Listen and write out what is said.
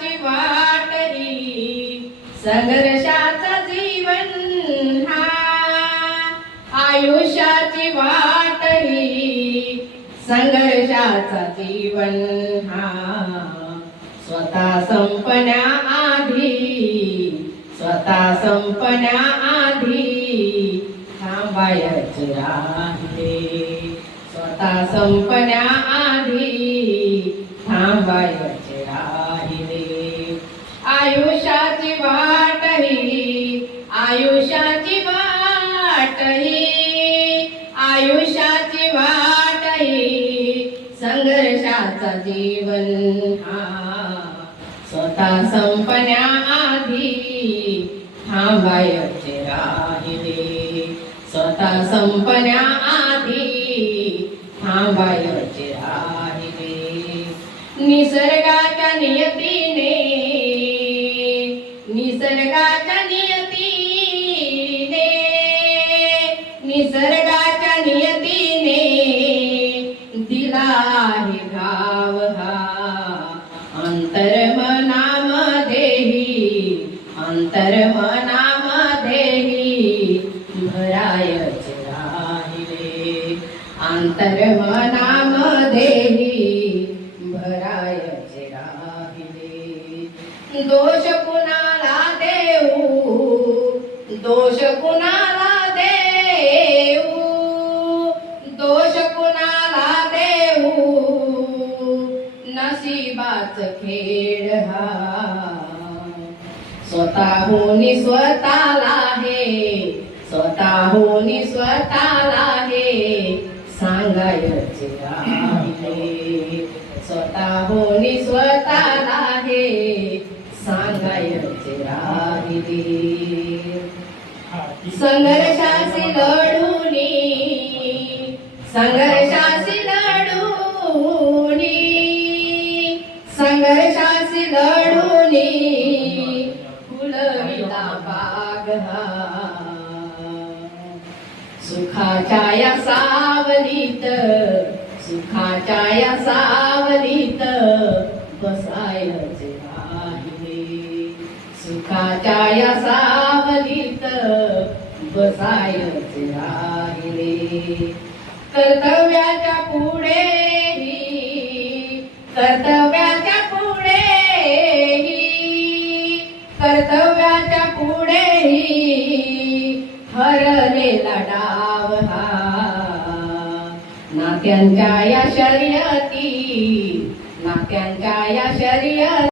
आयुष्याची वाट ही संघर्षाचा जीवन हा, आयुष्याची वाट ही संघर्षाचा जीवन हा, स्वतः संपण्याआधी थांबायचे राहिले, स्वतः संपण्याआधी थांबायचे राहिले. आयुष्याची वाट ही, आयुष्याची वाट ही, आयुष्याची वाट ही संघर्षाचा जीवन हा, स्वतः संपण्याआधी थांबायचे राहिले, स्वतः संपण्याआधी थांबायचे राहिले. निसर्गाच्या नियतीने, निसर्गाच्या नियतीने, निसर्गाच्या नियतीने दिला आहे घाव हा, अंतर्मनामध्येही, अंतर्मनामध्येही भरायचे राहिले, अंतर्मनामध्येही भरायचे राहिले. दोष कुणाला देऊ, दोष कुणाला देऊ, दोष कुणाला देऊ, नशिबाच खेळ हा, स्वतःहून स्वतःला हे, स्वतःहून स्वतःला हे सांगायचे राहिले, स्वतःहून स्वतःला हे सांगायचे राहिले. संघर्षाशी लढूनी, संघर्षाशी लढूनी, संघर्षाशी लढूनी फुलविला बाग हा, सुखाच्या या सावलीत, सुखाच्या या सावलीत बसायचे राहिले, सुखाच्या या सावलीत बसायचे राहिले. कर्तव्याच्या पुढेही, कर्तव्याच्या पुढेही, कर्तव्याच्या पुढेही हरलेला डाव हा, नात्यांच्या या शर्यती, नात्यांच्या या शर्यती